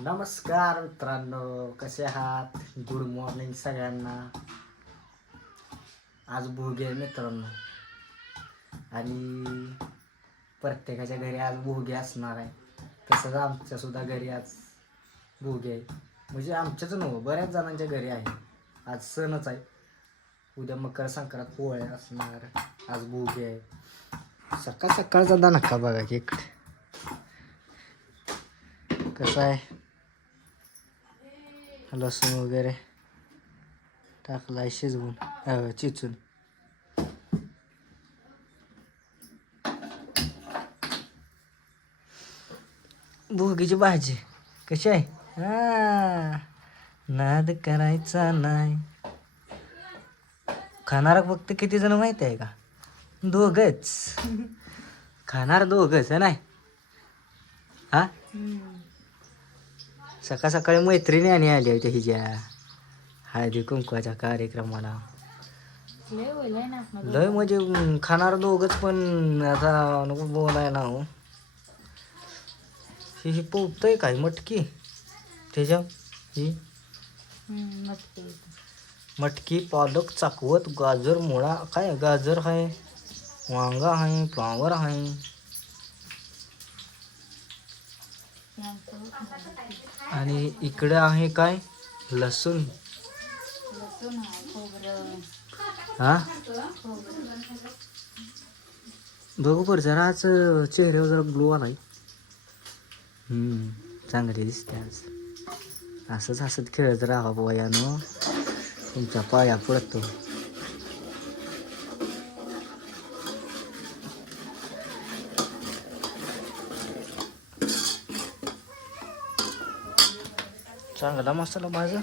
नमस्कार मित्रांनो, कसे आहात? गुड मॉर्निंग सगळ्यांना. आज भोगी आहे मित्रांनो आणि प्रत्येकाच्या घरी आज भोगी असणार आहे. तसंच आमच्या सुद्धा घरी आज भोगी आहे. म्हणजे आमच्याच नव्हतं, बऱ्याच जणांच्या घरी आहे. आज सणच आहे. उद्या मकर संक्रांत पोळ्या असणार, आज भोगी आहे. सकाळ सकाळचा दणका बघा की इकडे कसं आहे. लसूण वगैरे टाकलाय शिजवून चिचून. भोगीची भाजी कशी आहे? नाद करायचा नाही. खाणार फक्त किती जण माहिती आहे का? दोघच. खाणार दोघच आहे नाही. हा सकाळ सकाळी मैत्रिणी आणि आली होती हिच्या हळदी कुंकवाच्या कार्यक्रमाला. लय म्हणजे खाणार दोघच, पण आता नको बोलायला हो. ही पोवतय काय मटकी त्याच्या ही मटकी, पालक, चाकवत, गाजर, मुळा, काय गाजर आहे, वांगा आहे, फ्लावर आहे आणि इकडे आहे काय लसूण. हा बघू पर जरा आज चेहऱ्यावर जरा ग्लो आलाय. चांगली दिसते आज. असंच हसत खेळत राहा वयानं, तुमच्या पाया पडतो. चांगला मसाला भाजा.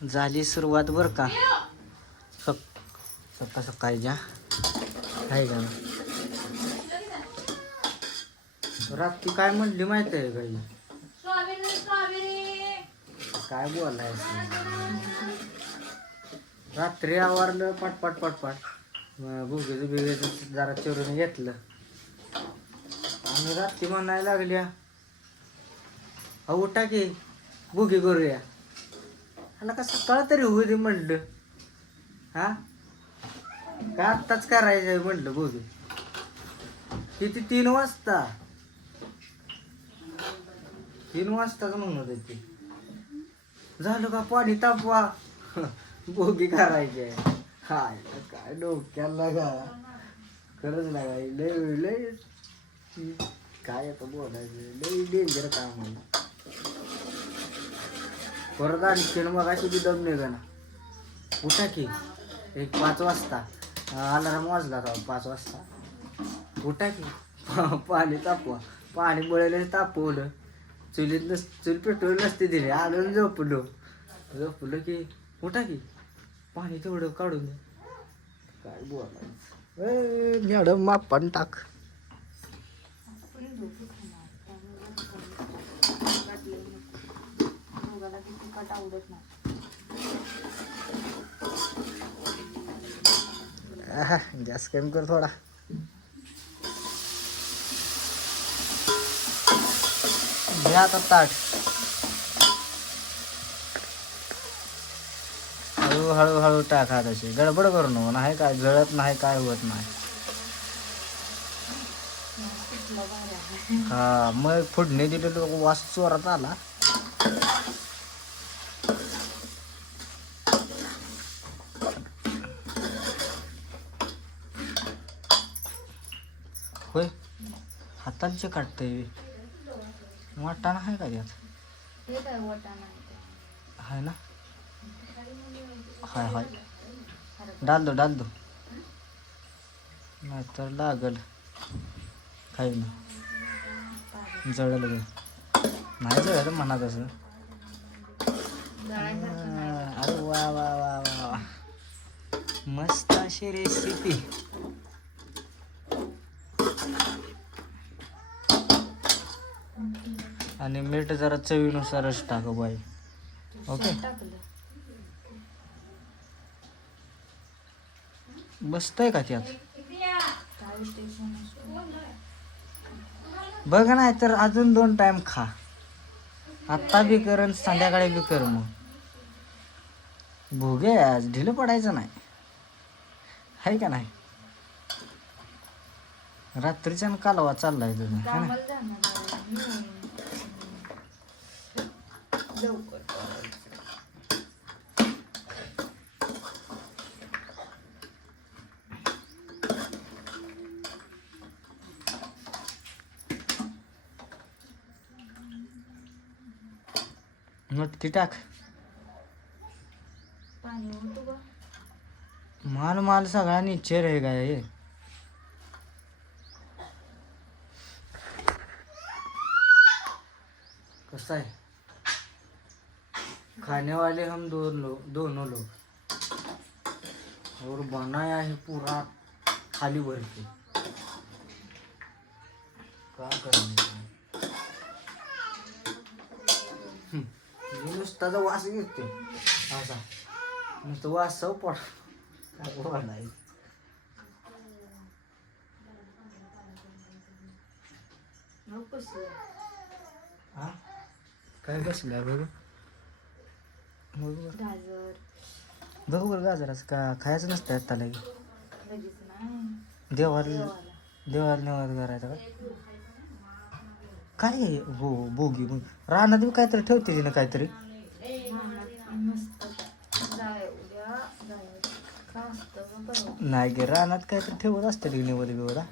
झाली सुरुवात बर का. सकाळ सकाळी जा आहे का. रात्री काय म्हणली माहित आहे काही? काय बोलायचं. रात्री आवरलं पटपट पटपट, भुगेचं बिगेचं जरा चिरून घेतलं आणि रात्री म्हणायला लागल्या उठा की भुगी करूया. आला का सकाळ तरी होऊ दे म्हणलं. हा का आत्ताच करायचंय म्हणलं भुगी. किती 3 वाजता 3 वाजताच म्हणत होते. झालं का पाणी तापवा भोगी करायची आहे. हाय काय डोक्याला का खरंच लागाय. लय लय काय आता बोलायचं, लय डेंजर काम आहे. परत आणखीन मग अशी बी दम निघा ना. उठा की एक 5 वाजता अलार्म वाजला का 5 वाजता. उठा की पाणी तापवा. पाणी बळले तापवलं, चूल पेटवलं नसते दिले. आलो झोपलो की उठा की पाणी तेवढं काढून दे. काय बोलायचं मॅडम मापान टाक. गॅस कमी कर थोडा. घ्या आता ताट. हळू हळू टाका. तशी गडबड करू नको. नाही काय जळत नाही, काय होत नाही. हा मग फोडणी दिली तर वास चोरात आला. होय हातांचे काढतंय. वाटाणा आहे का त्यात? आहे ना. हाय हाय डाल दो नाहीतर लागल काही नाही. जळल गे नाही जळलं म्हणा तसं. अरे वा वा वा वा मस्त अशी रेसिपी. आणि मीठ जरा चवीनुसारच टाक बाई. ओके बसतंय का त्यात? बघ नाही तर अजून 2 टाइम खा. आत्ता बी कर आणि संध्याकाळी बी कर. मग भोगे आज ढिलं पडायचं नाही, आहे का नाही. रात्रीच्या कालवा चाललाय तुम्ही, है ना. मटकी टाक. माल सगळ्यांनी चेर आहे काय हे. कसं आहे, खाने वाले हम दोनों लोग और बनाया है पूरा खाली भर के. का करणे नुसताचा वास घेते असा, नुसतं वास सव पड नाही. हा काय बसल्या बघ बघू बरं. गाजराचं का खायचं नसतं आता लगे. देवाला नेवाद करायचं का काय आहे. हो बोगी मग रानात बी काहीतरी ठेवते ना काहीतरी. नाही गे रानात काहीतरी ठेवत असते निवड बिवडा.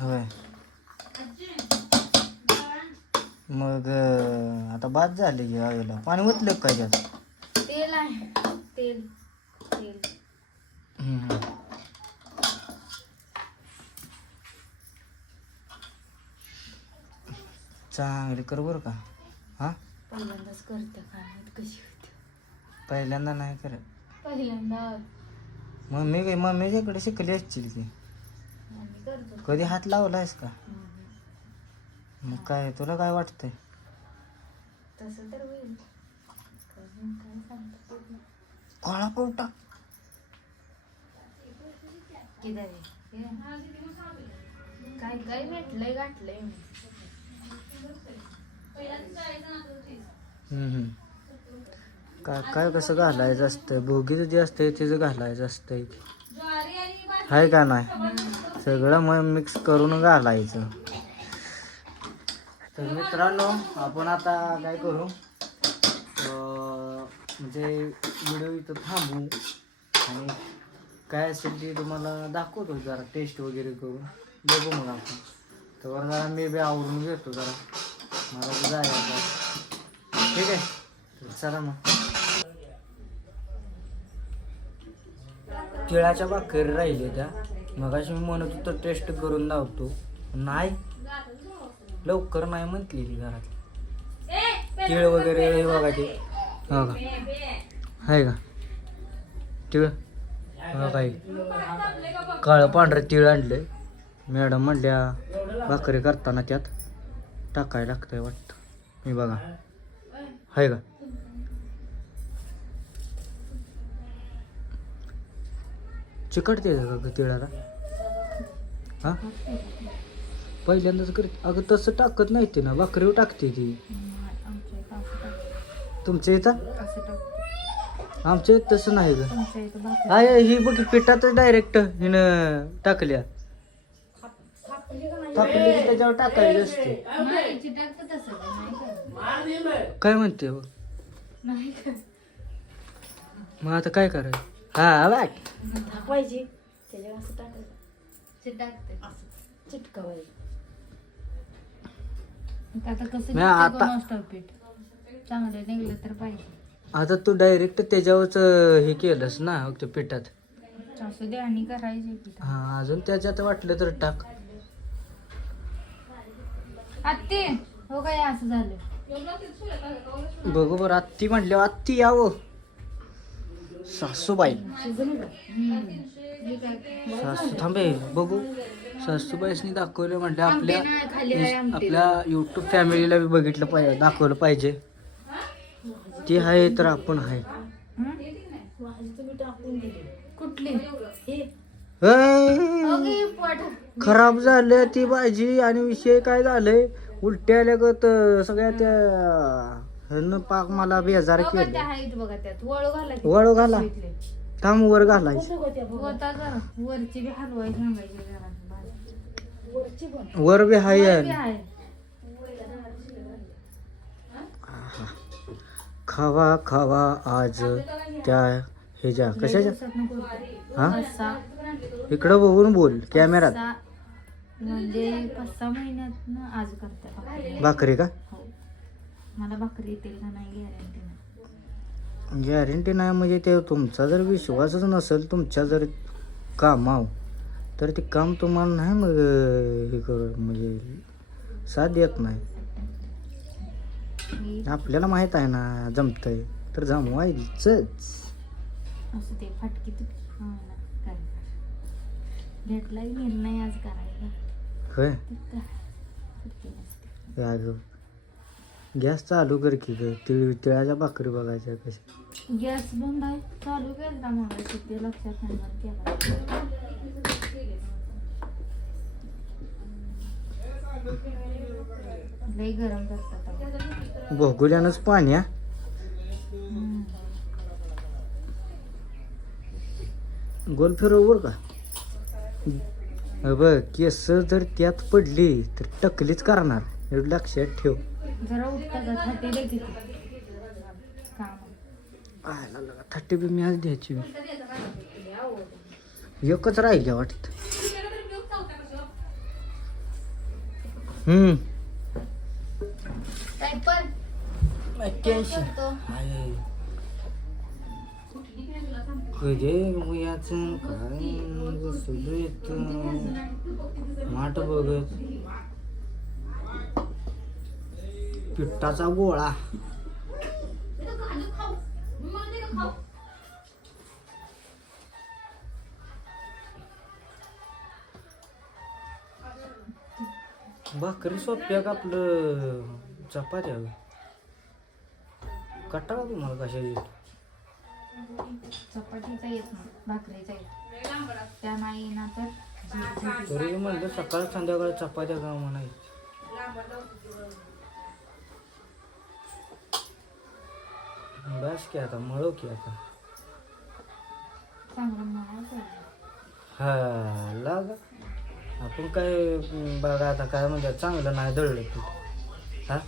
होय मग आता बाद झाली की आईला पाणी ओतलं काय त्यात. तेल आहे तेल तेल. चांगली कर बरं का. हा पहिल्यांदाच करते काय कशी होते. पहिल्यांदा नाही करत. पहिल्यांदा मम्मीच्याकडे शिकली असतील की. आम्ही करतो. कधी हात लावलायस का. मग काय तुला काय वाटतंय. तसं तर होईल. काय सांगतो काळा पोटा काय काय भेटलंय गाठलंय. काय कसं घालायचं असतं. भोगीचं जे असतंय त्याचं घालायचं असतंय, आहे का नाही. सगळं मग मिक्स करून घालायचं. तर मित्रांनो आपण आता काय करू, म्हणजे व्हिडिओ इथं थांबू आणि काय असेल ते तुम्हाला दाखवतो. जरा टेस्ट वगैरे करून बघू मग आपण. तर जरा मी बी आवरून घेतो जरा, मला बी जायचं. ठीक आहे चला मग. तिळाच्या भाकरी राहिले त्या मगाशी मी म्हणत होतो टेस्ट करून लावतो. नाही लवकर नाही म्हटली ती घरात. तिळ वगैरे हे बघा ते हो का आहे का तिळ हो काय. काळं पांढरं तिळ आणलंय. मॅडम म्हणल्या भाकरी करताना त्यात टाकायला लागतंय वाटतं. मी बघा आहे का. चिकटते का तिळाला. हा पहिल्यांदाच करत. अगं तसं टाकत नाही ते ना, भाकरीवर टाकते ती. तुमच्या इथं आमच्या इथं तसं नाही ग. आहे ही बघ पिठातच डायरेक्ट हिनं टाकल्या. टाकली की त्याच्यावर टाकायची असते. काय म्हणते बघ. मग आता काय करायचं. हा बघ पाहिजे त्याच्यावर असं टाकायचं. चिटकते असं चिटकवायचं. आता कसं आता पीठ चांगलं निघलं तर पाहिजे. आता तू डायरेक्ट त्याच्यावरच हे केलंस ना त्या पिठात. असू दे आणि करायचे. हा अजून त्याच्यात वाटलं तर टाक. आत्ती हो काय असं झालं. बघू बरं. आत्ती म्हटल्यावर आत्ती यावं. सासूबाई सासू थांबे बघू. सासूबाईसनी दाखवलं म्हटलं आपल्या यूट्यूब फॅमिलीला बी बघितलं पाहिजे, दाखवलं पाहिजे. ती आहे तर आपण आहे. कुठली अ, ओके पोट खराब झालं ती भाजी आणि विषय काय झालंय उलट्या आल्यागत सगळ्या त्या ह्यानं पाक मला बेजार बघा त्या केलं. आहेत बघा त्यात वळू घाला की. वळू घाला. पिशवीतले. थांब वर घालायचं होता जरा वरची बी हलवाय सांगायची जरा भाजी. वर बी हाय वर बी आहे. खावा खावा आज त्या ह्याच्या लय कशाच्या दिवसातनं करतो. हा 5-6 इकडं बघून बोल कॅमेरात. म्हणजे 5-6 महिन्यात आज करते भाकरी. भाकरी का हो. मला भाकरी येतील का नाही गॅरंटी नाही. गॅरंटी नाही म्हणजे ते तुमचा जर विश्वासच नसेल तुमच्या जर कामाव तर ते काम तुम्हाला नाही मग हे कर म्हणजे साथ देत नाही. मी आपल्याला माहित आहे ना जमतंय तर जमवायचंच. असं ते फाटकी तुटकी हा ना काय घेतला निर्णय आज करायला. होय ते काय सुट्टी नसते. अगं गॅस चालू कर की ग तिळाच्या भाकरी बघायच्या कशा. गॅस बंद आहे चालू केला मला ते लक्षात नाही मला केला. लई गरम करतात. भोगुल्यानंच पाणी हा. गोल फिरव का बघ केस जर त्यात पडली तर टकलीच करणार एवढं लक्षात ठेव. जरा उठता का थर्टी दे किती काम. आयला लगा 30 बी मी आज द्यायची एकच राहिल्या वाटत. काय पण 81 करतो. कधी मुयाचं काय बसलो येत माठ बघत पिठ्ठाचा गोळा. भाकरी सोप्या का आपलं चपात्या कटाळा तुम्हाला कशा येत. चपातीचा येत नाही भाकरीचा येत त्या नाही ना तर तरी म्हणलं सकाळ संध्याकाळ चपात्या का म्हणायची. बस की आता मळो की आता. चांगलं म्हणायचं. हा लाग आपण काय बघा आता काय म्हणतात चांगलं नाही दळलं पीठ. हा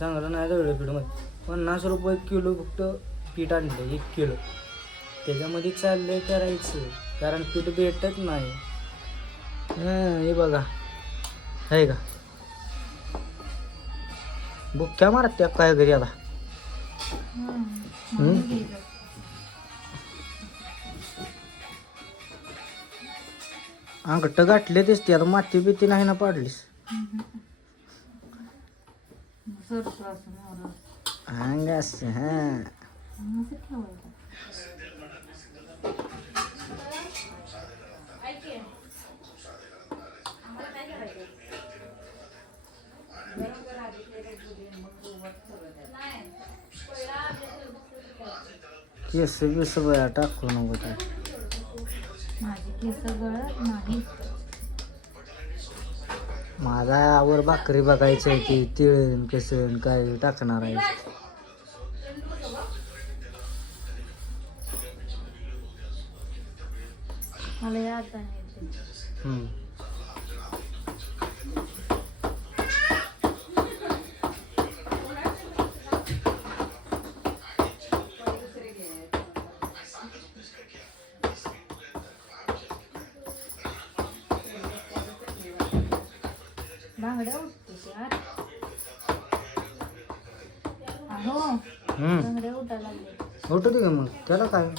चांगलं नाही दळलं पीठ मग 50 रुपये किलो फक्त पीठ आणलं 1 किलो त्याच्यामध्ये चाललंय करायचं कारण पीठ भेटत नाही. हे बघा आहे का बुक्क्या मारत त्या काय घरी आता. अंगठ गाठले तेच ती आता माती बिती नाही ना पाडलीस. सरतो असं मोर अंग असं हा असं ठेवायचं. केस बिस बया टाकू नको काय. माझी केस गळत नाही. माझा आवर भाकरी बघायचं आहे की तिळ कसं काय टाकणार आहे. मला याद नाही. हम्म. बांगड्या उठते यार. अहो बांगड्या उठायला लागले. उठू दे का मग त्याला काय.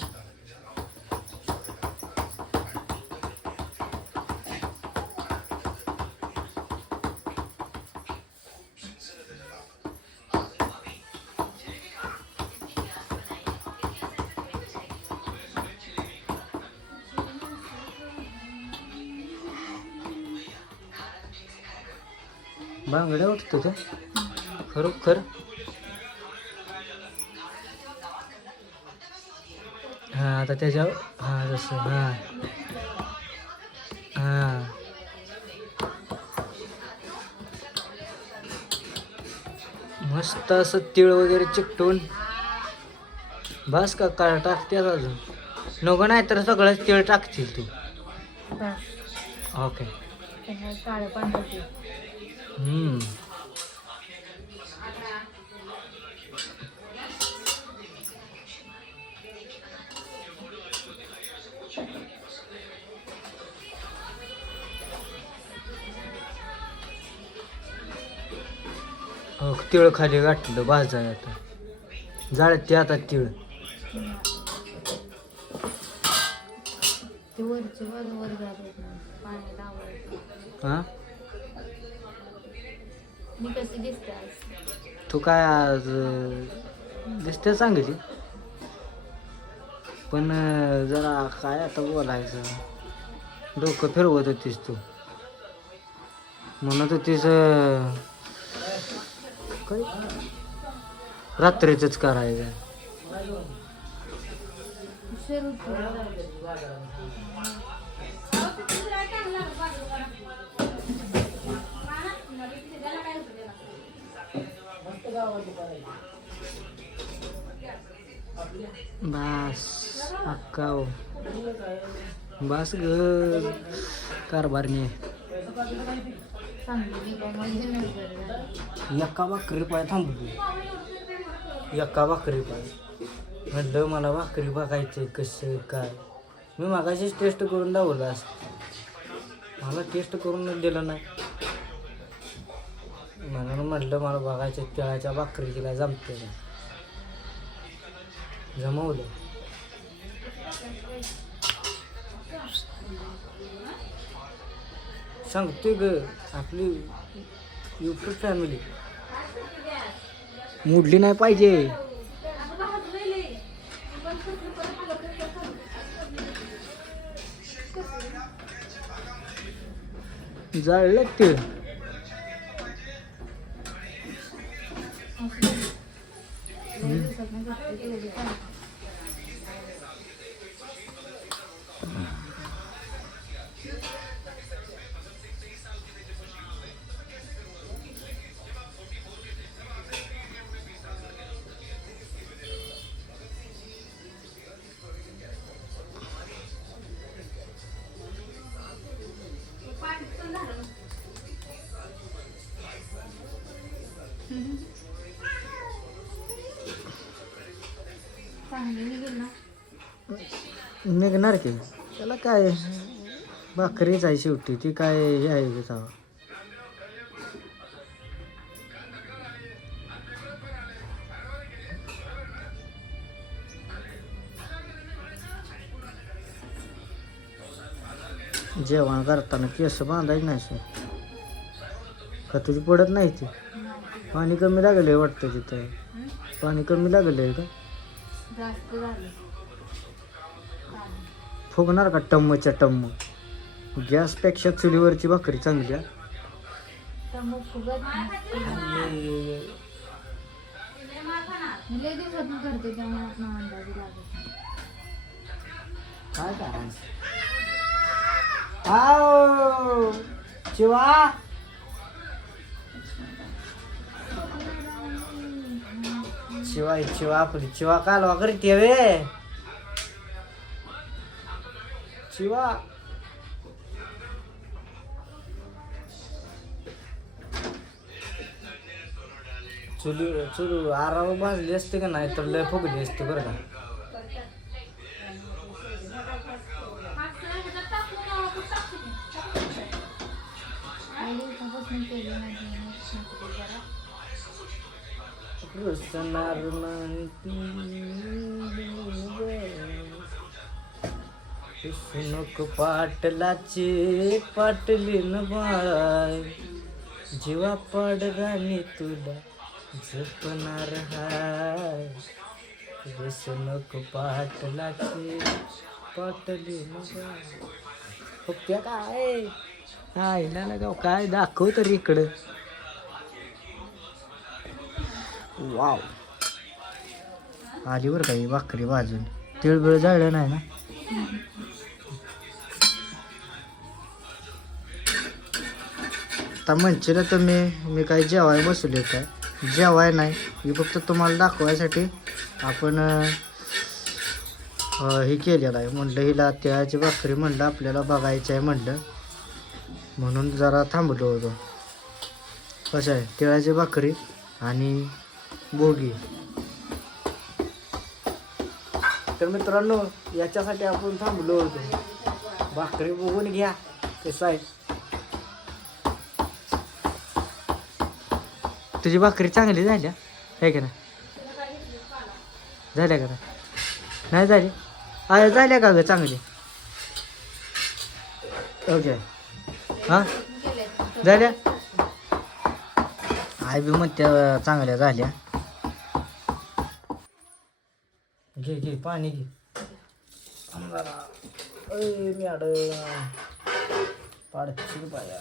बांगड्या उठतो त्या खरोखर. हां आता त्याच्यावर हां जसं हां हां मस्त असं तीळ वगैरे चिकटून बस का काय टाकते अजून नको नाही तर सगळंच तीळ टाकतील तू बस ओके त्यांना काळं पांढरं हो तिळ खाली गाठलं भाजाय आता जाळते आता तिळ ते वरचे वर जात पाणी लावायचं. हां मी कशी दिसते आज तू काय आज दिसते चांगली पण जरा काय आता बोलायचं डोकं फिरवत होतीस तू म्हणत होतीस काय रात्रीच करायचं उशीर होतो. बस अक्का बस ग कारभारणी चांगली म्हणजे नाही बरं. एका भाकरी पाय थांबली एका भाकरी पाय म्हटलं मला भाकरी बघायचं कसं काय मी मागाशीच टेस्ट करून दावलं असं मला टेस्ट करून दिलं नाही म्हणून म्हटलं मला बघायचं तिळाच्या भाकरी तिला जमते का जमवलं सांगते ग आपली यूट्यूब फॅमिली मोडली नाही पाहिजे जाळलं ते चांगली निघेल ना. निघणार की त्याला काय भाकरीच आहे शेवटी ती काय हे आहे की तेव्हा जेवण करताना केस बांधायचं नाही सर का तुझी पडत नाही ती पाणी कमी लागलंय वाटतं तिथं पाणी कमी लागलंय का जास्त झालं. फुगणार का टम्मच्या टम्म गॅसपेक्षा चुलीवरची भाकरी चांगली आहे. तर मग फुगत नाही. मी लय दिवसातून करते त्यामुळे आपला अंदाज लागत नाही. काय करायचं आओ शिवा शिवा शिवा आपली शिवा कालवा करते वे शिवा चुलू आरावर भाजली असते का नाही तर लय फुगली असते बरं का रुसणार सुनक पाटलाची पाटलीन बाय जीवा पडगानी तुला जपणार हाय सुनक पाटलाची पाटलीन बाय फक्त्या काय आईला लगाव काय दाखव तर इकडं वाव आली बरं काही भाकरी भाजून तिळबिळ जाळलं नाही ना? आता म्हणशील मी काही जेवाय बसवले काय? जेवाय नाही, मी फक्त तुम्हाला दाखवायसाठी आपण हे केलेलं आहे. म्हणलं हिला तिळाची भाकरी म्हणलं आपल्याला बघायचं आहे म्हणलं, म्हणून जरा थांबलो होतो. कसं आहे तिळाची भाकरी आणि बोगी. तर मित्रांनो याच्यासाठी आपण थांबलो होतो. भाकरी बघून घ्या कसं आहे. तुझी भाकरी चांगली झाल्या आहे का नाही? झाल्या का नाही झाली? अरे झाल्या का ग चांगली? ओके हां झाल्या. आई बी म्हणते चांगल्या झाल्या. घे घे पाणी घे. मॅडम पाडशील बाया.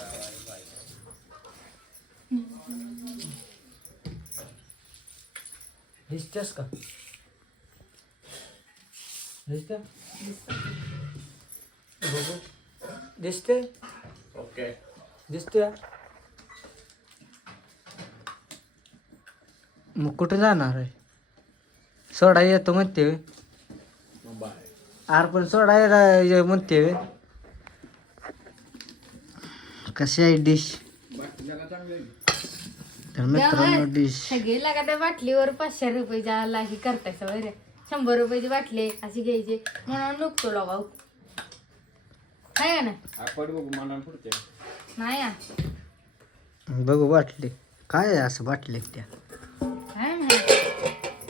दिसतेस का? दिसते बघू. दिसते ओके दिसते. मग कुठे जाणार आहे? सोडा येतो म्हणते वे. आर पण सोडा येतो म्हणते वे. कशी आहे डिश? तर मित्रांनो डिश सगळी लागा त्या बाटलीवर 500 रुपयाच्या लागी करतायचं बरं. 100 रुपयाची बाटली अशी घ्यायची म्हणून नुकतो लोगा काय ना नाही आ. बघू बाटली काय आहे असं बाटली त्या काय नाही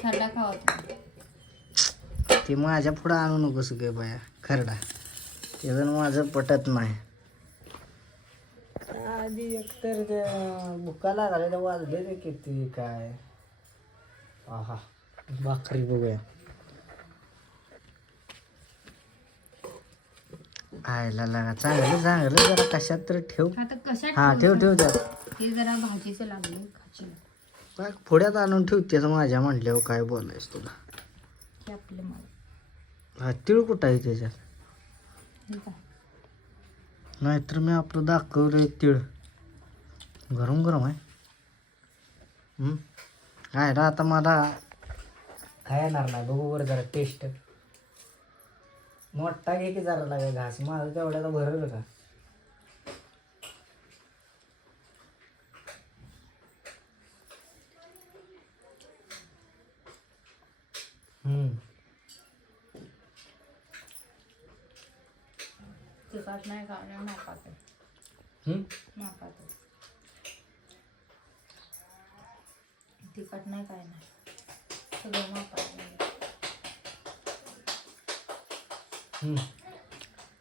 थंडा खावा. ते माझ्या पुढं आणू नकोस गे बाया खरडा. ते जण माझं पटत नाही. आधी एकतर भुका लागले वाजले रे किती काय. आहा भाकरी बघूया. आयला लागा चांगलं चांगलं जरा कशात तर ठेव. आता कशात हा ठेव ठेव द्या. हे जरा भाजीचं लागलं खायला. पुढ्यात आणून ठेवतेस माझ्या म्हटल्यावर काय बोलायचं तुला. हे आपलं मला हा तीळ कुठं आहे त्याच्यात? हे काय नाहीतर मी आपलं दाखवलं तीळ गरम गरम आहे. काय ना आता मला काय येणार नाही. बघू बरं जरा टेस्ट. मोठा घे की जरा लागा घास. माझं तेवढ्याला भरलं का? तिखट नाही का नाही मापात मापात. तिखट नाही काय नाही सगळं मापात.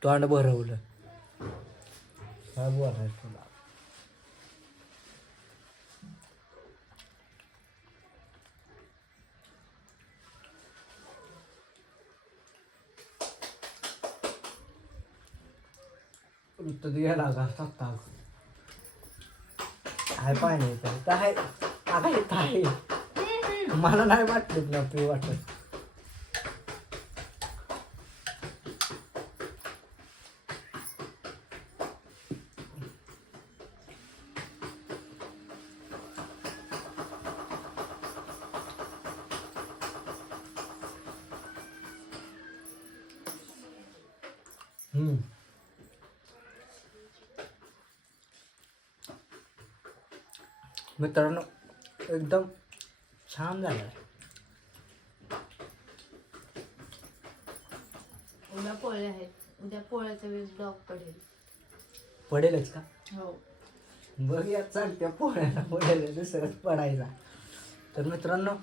तोंड भरवलं काय बोलायचं तुला. उत्तर द्यायला लागता काय पाणी काय आहे. मला नाही वाटत ना तू वाटत. मित्रांनो एकदम छान झालं. उद्या पोळे आहेत. उद्या पोळ्याचा वेळेस डॉग पडेलच का? हो बघ या चालत्या पोळ्याला पडेल दुसरंच पडायचा. तर मित्रांनो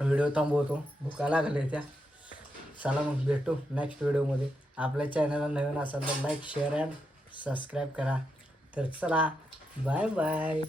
व्हिडिओ थांबवतो. भुका लागल्या त्या. चला मग भेटू नेक्स्ट व्हिडिओमध्ये. आपल्या चॅनलला नवीन असाल तर लाईक शेअर अँड सबस्क्राईब करा. तर चला बाय बाय.